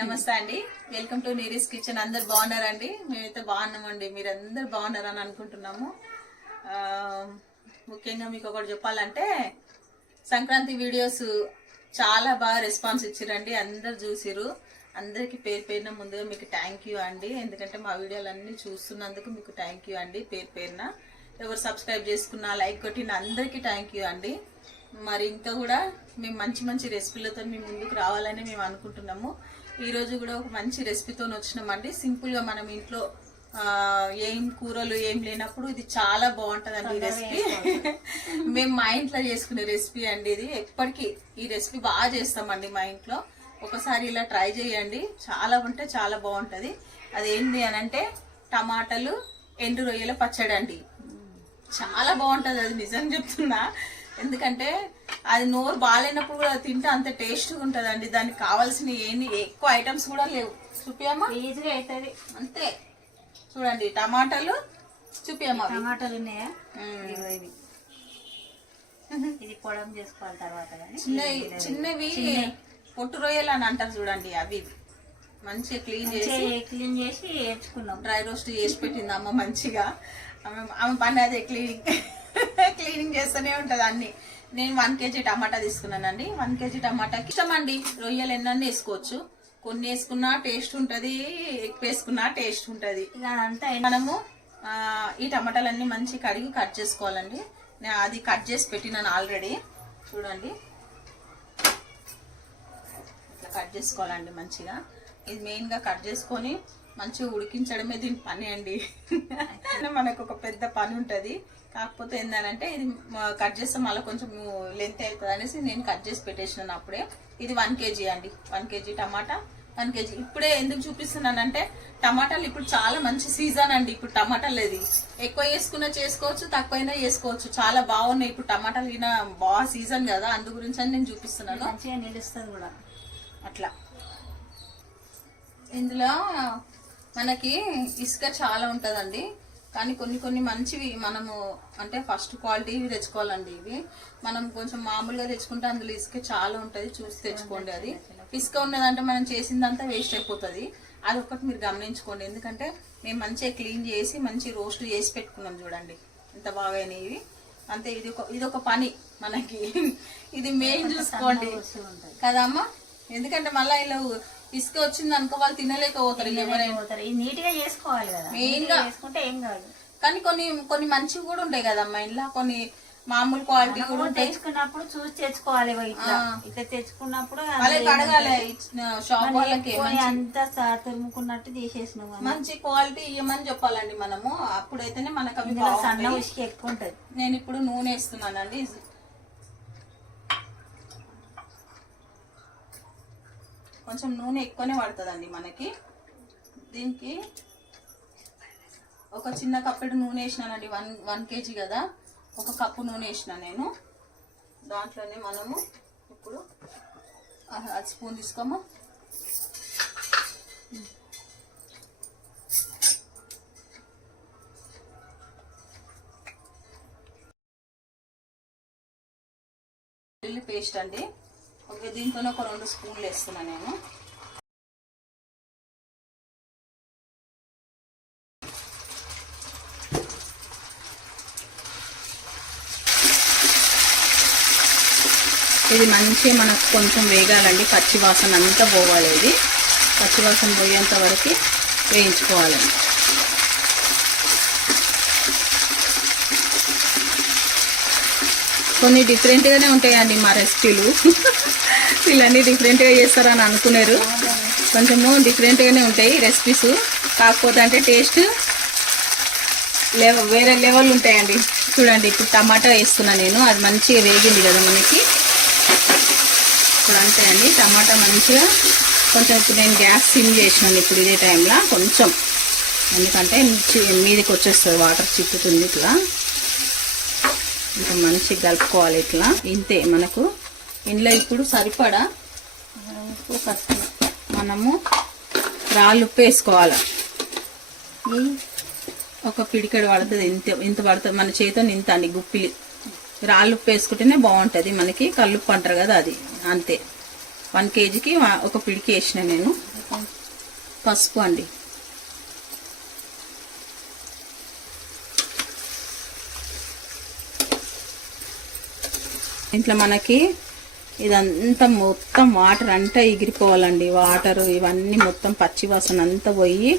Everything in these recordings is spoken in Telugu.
నమస్తే అండి, వెల్కమ్ టు నీరీస్ కిచెన్. అందరు బాగున్నారండి? మేమైతే బాగున్నామండి. మీరు అందరు బాగున్నారని అనుకుంటున్నాము. ముఖ్యంగా మీకు ఒకటి చెప్పాలంటే, సంక్రాంతి వీడియోస్ చాలా బాగా రెస్పాన్స్ ఇచ్చిరండి. అందరు చూసిరు. అందరికి పేరు పేరున ముందుగా మీకు థ్యాంక్ యూ అండి. ఎందుకంటే మా వీడియోలన్నీ చూస్తున్నందుకు మీకు థ్యాంక్ యూ అండి. పేరు పేరున ఎవరు సబ్స్క్రైబ్ చేసుకున్నా, లైక్ కొట్టిన అందరికీ థ్యాంక్ యూ అండి. మరి ఇంకా కూడా మేము మంచి మంచి రెసిపీలతో మీ ముందుకు రావాలని మేము అనుకుంటున్నాము. ఈరోజు కూడా ఒక మంచి రెసిపీతో వచ్చినామండి. సింపుల్గా మనం ఇంట్లో ఏం కూరలు ఏం లేనప్పుడు ఇది చాలా బాగుంటుందండి ఈ రెసిపీ. మేము మా ఇంట్లో చేసుకునే రెసిపీ అండి ఇది. ఎప్పటికీ ఈ రెసిపీ బాగా చేస్తామండి మా ఇంట్లో. ఒకసారి ఇలా ట్రై చేయండి, చాలా ఉంటే చాలా బాగుంటుంది. అదేంటి అని అంటే టమాటాలు ఎండు రొయ్యల పచ్చడి అండి. చాలా బాగుంటుంది అది, నిజం చెప్తున్నా. ఎందుకంటే అది నోరు బాగాలేనప్పుడు కూడా తింటే అంత టేస్ట్గా ఉంటుంది అండి. దానికి కావాల్సిన ఎక్కువ ఐటమ్స్ కూడా లేవు. చూపియమ్మా, ఈజీగా అవుతుంది అంతే. చూడండి టమాటాలు చూపియమ్మా. టమాటాలు ఉన్నాయా? ఇది పొడం చేసుకోవాలి తర్వాత. చిన్నవి పొట్టు రొయ్యలు అని అంటారు చూడండి, అవి మంచిగా క్లీన్ చేసి వేర్చుకున్నాం. డ్రై రోస్ట్ చేసి పెట్టింది అమ్మ మంచిగా. ఆమె పని అదే, క్లీనింగ్ చేస్తూనే ఉంటుంది అన్ని. నేను 1 kg టమాటా తీసుకున్నానండి. 1 kg టమాటాకి ఇష్టం అండి. రొయ్యలు ఎన్నన్నీ వేసుకోవచ్చు, కొన్ని వేసుకున్నా టేస్ట్ ఉంటుంది, ఎక్కువ వేసుకున్నా టేస్ట్ ఉంటుంది. మనము ఈ టమాటాలన్నీ మంచి కడిగి కట్ చేసుకోవాలండి. నేను అది కట్ చేసి పెట్టినాను ఆల్రెడీ. చూడండి ఇట్లా కట్ చేసుకోవాలండి మంచిగా. ఇది మెయిన్గా కట్ చేసుకొని మంచిగా ఉడికించడమే దీని పని అండి. మనకు ఒక పెద్ద పని ఉంటుంది. కాకపోతే ఏంటంటే ఇది కట్ చేస్తే మళ్ళీ కొంచెం లెంత్ అవుతుంది అనేసి నేను కట్ చేసి పెట్టేసినాను అప్పుడే. ఇది 1 kg అండి. 1 kg టమాటా, 1 kg. ఇప్పుడే ఎందుకు చూపిస్తున్నానంటే టమాటాలు ఇప్పుడు చాలా మంచి సీజన్ అండి. ఇప్పుడు టమాటాలు అది ఎక్కువ వేసుకున్నా చేసుకోవచ్చు, తక్కువైనా చేసుకోవచ్చు. చాలా బాగున్నాయి ఇప్పుడు టమాటాలు. అయినా బాగా సీజన్ కదా, అందు గురించి అని నేను చూపిస్తున్నాను. మంచిగా నిలుస్తుంది కూడా అట్లా. ఇందులో మనకి ఇసుక చాలా ఉంటుందండి, కానీ కొన్ని కొన్ని మంచివి మనము అంటే ఫస్ట్ క్వాలిటీ తెచ్చుకోవాలండి. ఇవి మనం కొంచెం మామూలుగా తెచ్చుకుంటే అందులో ఇసుక చాలా ఉంటుంది, చూసి తెచ్చుకోండి. అది ఇసుక ఉన్నదంటే మనం చేసిందంతా వేస్ట్ అయిపోతుంది. అదొకటి మీరు గమనించుకోండి. ఎందుకంటే మేము మంచిగా క్లీన్ చేసి మంచి రోస్ట్ చేసి పెట్టుకున్నాం. చూడండి ఎంత బాగా అయినాయి. అంతే, ఇదొక పని మనకి. ఇది మెయిన్ చూసుకోండి కదమ్మా. ఎందుకంటే మళ్ళీ ఇలా ఇసుక వచ్చింది అనుకో వాళ్ళు తినలేకపోతారు ఎవరైనా. నీట్ గా చేసుకోవాలి కదా, మెయిన్ గా చేసుకుంటే ఏం కాదు. కానీ కొన్ని మంచివి కూడా ఉంటాయి కదమ్మా ఇంట్లో, కొన్ని మామూలు క్వాలిటీ కూడా ఉంటాయి. తెచ్చుకున్నప్పుడు చూసి తెచ్చుకోవాలి. ఇట్లా తెచ్చుకున్నప్పుడు అడగాలి షాప్ వాళ్ళకి అంతా తురుముకున్నట్టు తీసేసినాం. మంచి క్వాలిటీ ఇవ్వమని చెప్పాలండి మనము. అప్పుడైతేనే మనకు అవి సన్న ఉసుక ఎక్కువ ఉంటది. నేను ఇప్పుడు నూనె వేస్తున్నానండి. కొంచెం నూనె ఎక్కువనే పడుతుందండి మనకి. దీనికి ఒక చిన్న కప్పెడు నూనె వేసినానండి. 1 kg కదా, 1 కప్పు నూనె వేసిన నేను. దాంట్లోనే మనము ఇప్పుడు అది స్పూన్ తీసుకోమా. వెల్లుల్లి పేస్ట్ అండి. దీంట్లోనే ఒక 2 స్పూన్లు వేస్తున్నా నేను. ఇది మంచిగా మనకు కొంచెం వేగాలండి. పచ్చి వాసన అంతా పోవాలి. ఇది పచ్చి వాసన పోయేంత వరకు వేయించుకోవాలండి. కొన్ని డిఫరెంట్గానే ఉంటాయండి మా రెసిపీలు. వీళ్ళన్నీ డిఫరెంట్గా చేస్తారని అనుకున్నారు. కొంచెము డిఫరెంట్గానే ఉంటాయి రెసిపీస్. కాకపోతే అంటే టేస్ట్ వేరే లెవెల్ ఉంటాయండి. చూడండి ఇప్పుడు టమాటా వేస్తున్నా నేను. అది మంచిగా వేగింది కదా మనకి. ఇప్పుడు అంతే అండి, టమాటా మంచిగా కొంచెం. ఇప్పుడు నేను గ్యాస్ సిమ్ చేసినాను ఇప్పుడు ఇదే టైంలో కొంచెం, ఎందుకంటే మీదకి వచ్చేస్తుంది, వాటర్ చిక్కుతుంది. ఇట్లా ఇంకా మంచిగా కలుపుకోవాలి ఇట్లా. ఇంతే మనకు ఇందులో ఇప్పుడు సరిపడా మనము రాళ్ళు ఉప్పు వేసుకోవాలి. ఒక పిడికెడు పడుతుంది, ఇంత పడుతుంది మన చేతితో. ఇంత అండి గుప్పిలి రాళ్ళు ఉప్పు వేసుకుంటేనే బాగుంటుంది మనకి. కల్లుప్పు అంటారు కదా అది. అంతే 1 kgకి 1 పిడికి వేసిన నేను. పసుపు అండి. ఇంట్లో మనకి ఇదంతా మొత్తం వాటర్ అంతా ఎగిరిపోవాలండి. వాటర్ ఇవన్నీ మొత్తం పచ్చి వాసన అంతా పోయి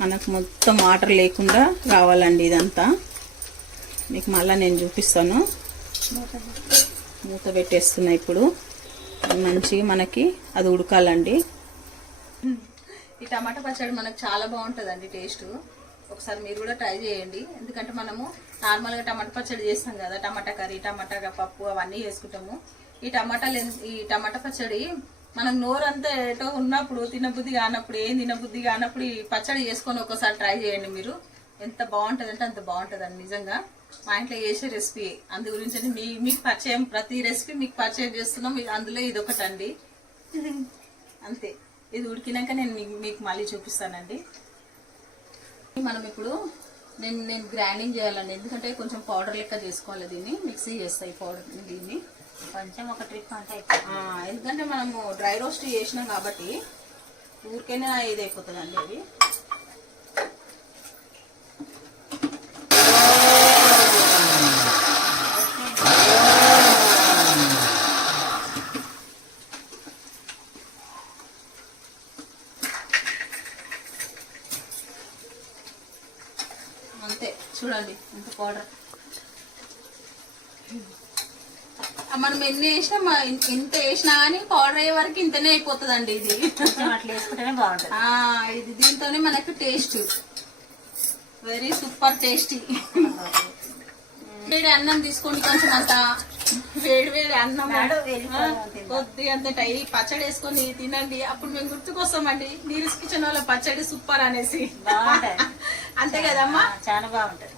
మనకు మొత్తం వాటర్ లేకుండా రావాలండి. ఇదంతా మీకు మళ్ళీ నేను చూపిస్తాను. మూత పెట్టేస్తున్నా. ఇప్పుడు మంచిగా మనకి అది ఉడకాలండి. ఈ టమాటా పచ్చడి మనకు చాలా బాగుంటుందండి టేస్ట్. ఒకసారి మీరు కూడా ట్రై చేయండి. ఎందుకంటే మనము నార్మల్గా టమాటా పచ్చడి చేస్తాం కదా, టమాటా కర్రీ, టమాటా పప్పు అవన్నీ చేసుకుంటాము. ఈ టమాటా పచ్చడి మనకు నోరంతా ఏటో ఉన్నప్పుడు, తినబుద్ధి కానప్పుడు, ఏం తినబుద్ధి కానప్పుడు ఈ పచ్చడి చేసుకొని ఒకసారి ట్రై చేయండి. మీరు ఎంత బాగుంటుంది అంటే అంత బాగుంటుందండి. నిజంగా మా ఇంట్లో చేసే రెసిపీ, అందు గురించి మీకు పరిచయం, ప్రతి రెసిపీ మీకు పరిచయం చేస్తున్నాం. అందులో ఇది ఒకటండి. అంతే. ఇది ఉడికినాక నేను మీకు మళ్ళీ చూపిస్తానండి. మనం ఇప్పుడు నేను గ్రైండింగ్ చేయాలండి. ఎందుకంటే కొంచెం పౌడర్ లెక్క చేసుకోవాలి. దీన్ని మిక్సీ చేస్తాయి పౌడర్. దీన్ని కొంచెం ఒక ట్రిప్ అంటే ఎందుకంటే మనము డ్రై రోస్ట్ చేసినాం కాబట్టి ఊరికైనా ఇది అయిపోతుందండి. అది అంతే. చూడండి ఇంత పౌడర్ మనం ఎన్ని వేసినా, ఇంత వేసినా కానీ పౌడర్ అయ్యే వరకు ఇంతనే అయిపోతుందండి. ఇది అట్లా వేసుకుంటేనే బాగుంటుంది. ఇది దీంతోనే మనకు టేస్ట్ వెరీ సూపర్ టేస్టీ. వేడి అన్నం తీసుకోండి, కొంచెం అంత వేడి అన్నం కొద్ది అంత పచ్చడి వేసుకొని తినండి. అప్పుడు మేము గుర్తుకొస్తామండి, నీరస్ కిచెన్ వాళ్ళ పచ్చడి సూపర్ అనేసి. అంతే కదమ్మా, చాలా బాగుంటది.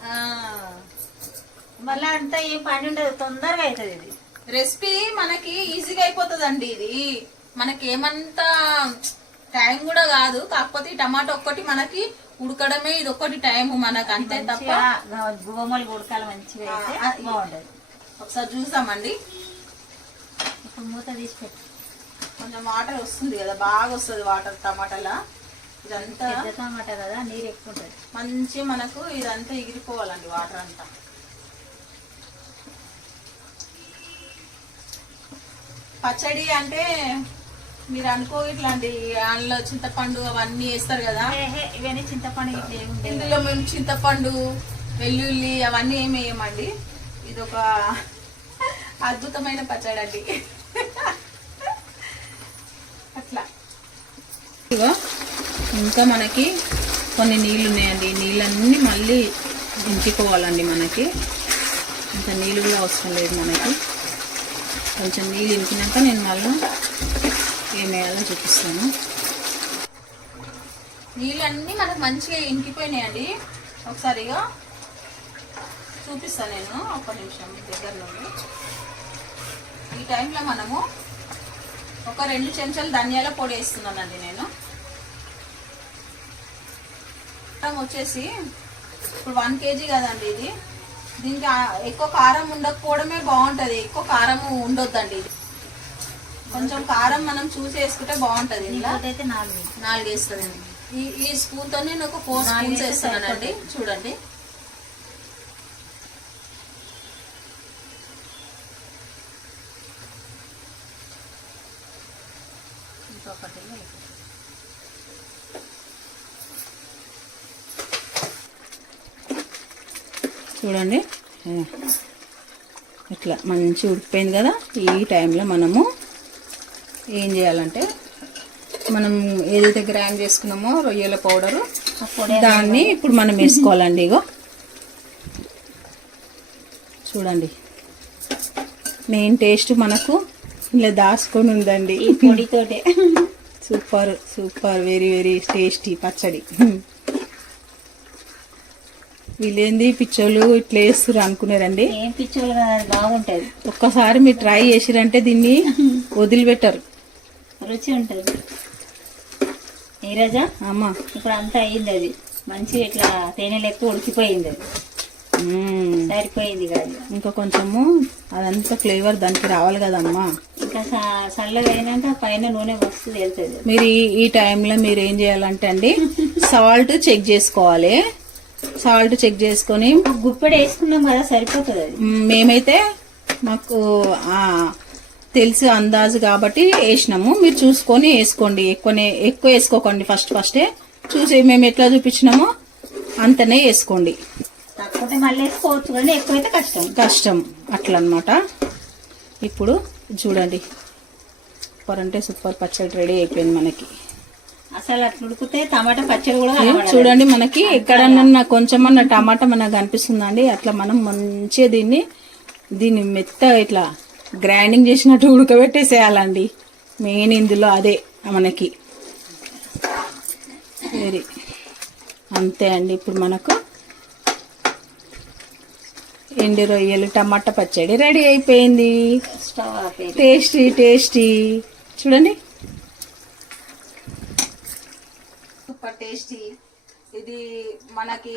మళ్ళీ అంతా ఏం పని ఉండదు, తొందరగా అవుతుంది. ఇది రెసిపీ మనకి ఈజీగా అయిపోతుందండి. ఇది మనకి ఏమంతా టైం కూడా కాదు. కాకపోతే ఈ టమాటా ఒక్కటి మనకి ఉడకడమే ఇది ఒక్కటి టైం మనకు, అంతే తప్ప. గోమలు ఉడకాలి మంచిగా అయితే బాగుంటది. ఒకసారి చూసామండి. ఇప్పుడు మూత తీసి పెట్టి కొంచెం వాటర్ వస్తుంది కదా, బాగా వస్తుంది వాటర్ టమాటాలా. ఇదంతా టమాటా కదా, నీరు ఎక్కువ ఉంటుంది. మంచి మనకు ఇదంతా ఎగిరిపోవాలండి వాటర్ అంతా. పచ్చడి అంటే మీరు అనుకో ఇట్లాంటి అందులో చింతపండు అవన్నీ వేస్తారు కదా, ఇవన్నీ చింతపండు. ఇందులో మేము చింతపండు, వెల్లుల్లి అవన్నీ ఏమి వేయమండి. ఇది ఒక అద్భుతమైన పచ్చడి అండి. అట్లా ఇంకా మనకి కొన్ని నీళ్ళు ఉన్నాయండి. నీళ్ళన్నీ మళ్ళీ ఇంకిపోవాలండి. మనకి ఇంత నీళ్ళు కూడా అవసరం లేదు. మనకి కొంచెం నీళ్ళు ఇంకినాక నేను మళ్ళీ ఏం వేయాలో చూపిస్తాను. నీళ్ళన్నీ మనకు మంచిగా ఇంకిపోయినాయండి. ఒకసారిగా చూపిస్తాను నేను, ఒక్క నిమిషం దగ్గర నుండి. ఈ టైంలో మనము ఒక 2 చెంచాలు ధనియాల పొడి వేస్తున్నానండి నేను. వచ్చేసి ఇప్పుడు 1 kg కదండి ఇది. దీనికి ఎక్కువ కారం ఉండకపోవడమే బాగుంటుంది. ఎక్కువ కారం ఉండొద్దండి. ఇది కొంచెం కారం మనం చూసి వేసుకుంటే బాగుంటుంది. ఇలా 4 వేస్తుందండి. ఈ స్పూన్ తో నేను ఒక 4 స్పూన్స్ వేస్తున్నానండి. చూడండి, చూడండి ఇట్లా మంచి ఉడికిపోయింది కదా. ఈ టైంలో మనము ఏం చేయాలంటే, మనం ఏదైతే గ్రైండ్ చేసుకున్నామో రొయ్యల పౌడరు, దాన్ని ఇప్పుడు మనం వేసుకోవాలండి. ఇగో చూడండి, మెయిన్ టేస్ట్ మనకు ఇలా దాచుకొని ఉందండి. ఈ పొడితోటే super super very very tasty పచ్చడి. వీళ్ళేంది పిచ్చోళ్ళు ఇట్లా వేస్తారు అనుకున్నారండి. ఏం పిచ్చోళ్ళు కదా, బాగుంటది. ఒక్కసారి మీరు ట్రై చేసిరంటే దీన్ని వదిలిపెట్టరు. రుచి ఉంటుంది. నీరజ అమ్మా, ఇప్పుడు అంతా అయింది. అది మంచిగా ఇట్లా తేనె లెక్క ఉడికిపోయింది. అది సరిపోయింది కాదు. ఇంకా కొంచెము అదంతా ఫ్లేవర్ దానికి రావాలి కదమ్మా. ఇంకా చల్లగా అయినాక పైన నూనె వస్తుంది వెళ్తుంది. మీరు ఈ టైంలో మీరు ఏం చేయాలంటే అండి సాల్ట్ చెక్ చేసుకోవాలి. సాల్ట్ చెక్ చేసుకొని గుప్పెడు వేసుకున్నాం కదా సరిపోతుంది అది. మేమైతే మాకు తెలుసు అందాజు కాబట్టి వేసినాము. మీరు చూసుకొని వేసుకోండి. ఎక్కువ వేసుకోకండి. ఫస్టే చూసి మేము ఎట్లా చూపించినామో అంతనే వేసుకోండి. కాకపోతే మళ్ళీ వేసుకోవచ్చు కానీ ఎక్కువైతే కష్టం అట్లా అన్నమాట. ఇప్పుడు చూడండి సూపర్ అంటే సూపర్ పచ్చడి రెడీ అయిపోయింది మనకి. అసలు అట్లా ఉడికితే టమాటా పచ్చడి కూడా కనబడదు. చూడండి మనకి ఎక్కడన్నా కొంచెమన్నా టమాటా మనకు కనిపిస్తుందండి. అట్లా మనం మంచిగా దీన్ని మెత్త ఇట్లా గ్రైండింగ్ చేసినట్టు ఉడకబెట్టేసేయాలండి. మెయిన్ ఇందులో అదే మనకి అంతే అండి. ఇప్పుడు మనకు ఎండు రొయ్యలు టమాటా పచ్చడి రెడీ అయిపోయింది. టేస్టీ చూడండి సూపర్ టేస్టీ. ఇది మనకి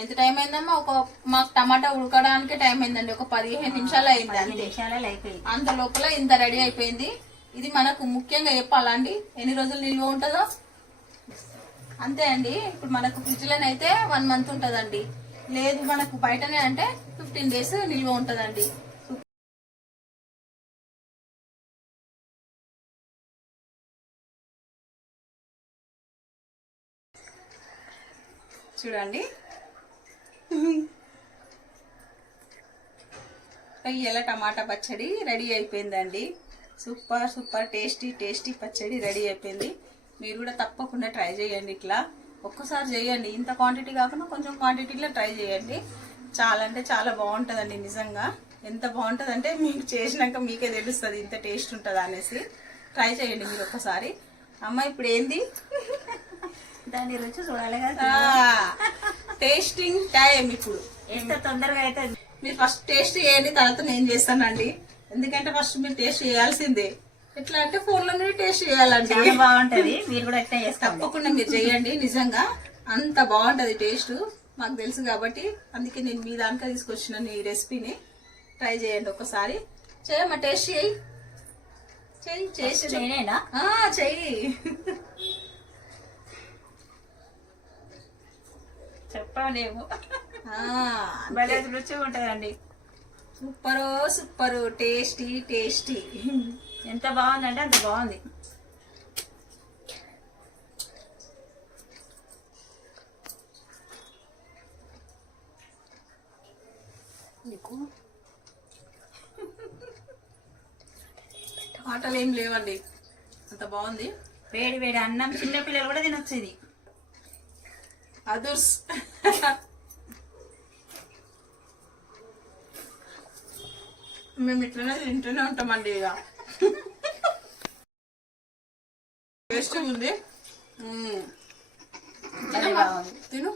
ఎంత టైం అయిందమ్మా? మాకు టమాటా ఉడకడానికి టైం అయిందండి. ఒక 15 నిమిషాలు అయింది అంతే. అంత లోపల ఇంత రెడీ అయిపోయింది. ఇది మనకు ముఖ్యంగా చెప్పాలండి ఎన్ని రోజులు నిల్వ ఉంటుందో అంతే అండి. ఇప్పుడు మనకు ఫ్రిడ్జ్ లోనైతే 1 మంత్ ఉంటదండి. లేదు మనకు బయటనే అంటే 15 డేస్ నిల్వ ఉంటదండి. చూడండి రొయ్యల టమాటా పచ్చడి రెడీ అయిపోయిందండి. సూపర్ టేస్టీ పచ్చడి రెడీ అయిపోయింది. మీరు కూడా తప్పకుండా ట్రై చేయండి. ఇట్లా ఒక్కసారి చేయండి. ఇంత క్వాంటిటీ కాకుండా కొంచెం క్వాంటిటీలో ట్రై చేయండి. చాలా అంటే చాలా బాగుంటుందండి. నిజంగా ఎంత బాగుంటుందంటే మీకు చేసినాక మీకే తెలుస్తుంది ఇంత టేస్ట్ ఉంటుందా అనేసి. ట్రై చేయండి మీరు ఒక్కసారి. అమ్మ ఇప్పుడు ఏంది దాని రుచి చూడాలి కదా. Tasting time. ఇప్పుడు ఎంత తొందరగా అయితే మీరు ఫస్ట్ టేస్ట్ చేయండి, తర్వాత నేను చేస్తానండి. ఎందుకంటే ఫస్ట్ మీరు టేస్ట్ చేయాల్సిందే. ఎట్లా అంటే ఫోన్ లో టేస్ట్ చేయాలండి. బాగుంటది. మీరు కూడా ఎట్లా చేస్తారు తప్పకుండా మీరు చేయండి. నిజంగా అంత బాగుంటది టేస్ట్. మాకు తెలుసు కాబట్టి అందుకే నేను మీ దానికా తీసుకొచ్చిన ఈ రెసిపీని. ట్రై చేయండి ఒకసారి. చేయమ్మా టేస్ట్ చేసి చెయ్యి. చెప్పలేము. రుచిగా ఉంటదండి. Super tasty. ఎంత బాగుందంటే అంత బాగుంది. మాటలు ఏం లేవండి, అంత బాగుంది. వేడి అన్నం చిన్నపిల్లలు కూడా తినొచ్చు ఇది. అదర్స్ మేము ఇట్లనే తింటూనే ఉంటామండి. ఇక టేస్ట్ ఉంది. తిను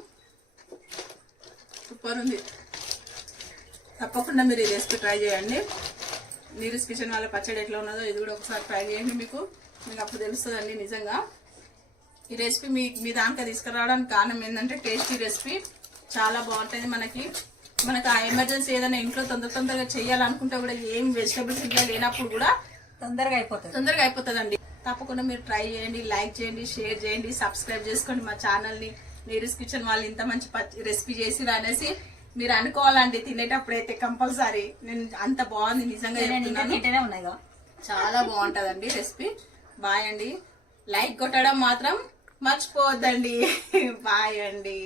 సూపర్ ఉంది. తప్పకుండా మీరు ఈ రెసిపీ ట్రై చేయండి. నీరస్ కిచెన్ వాళ్ళ పచ్చడి ఎట్లా ఉన్నదో ఇది కూడా ఒకసారి ట్రై చేయండి. మీకు అప్పుడు తెలుస్తుందండి. నిజంగా ఈ రెసిపీ మీ దాంట్లో తీసుకురావడానికి కారణం ఏంటంటే టేస్టీ రెసిపీ చాలా బాగుంటుంది. మనకు ఆ ఎమర్జెన్సీ ఏదైనా ఇంట్లో తొందరగా చేయాలనుకుంటే కూడా ఏం వెజిటబుల్స్ ఇంట్లో లేనప్పుడు కూడా తొందరగా అయిపోతుందండి. తప్పకుండా మీరు ట్రై చేయండి, లైక్ చేయండి, షేర్ చేయండి, సబ్స్క్రైబ్ చేసుకోండి మా ఛానల్ని. నీరస్ కిచెన్ వాళ్ళు ఇంత మంచి రెసిపీ చేసిరు అనేసి మీరు అనుకోవాలండి తినేటప్పుడు అయితే కంపల్సరీ. నేను అంత బాగుంది నిజంగా చెప్తున్నాను. చాలా బాగుంటదండి రెసిపీ. బాయ్ అండి. లైక్ కొట్టడం మాత్రం మర్చిపోవద్దండి. బాయ్ అండి.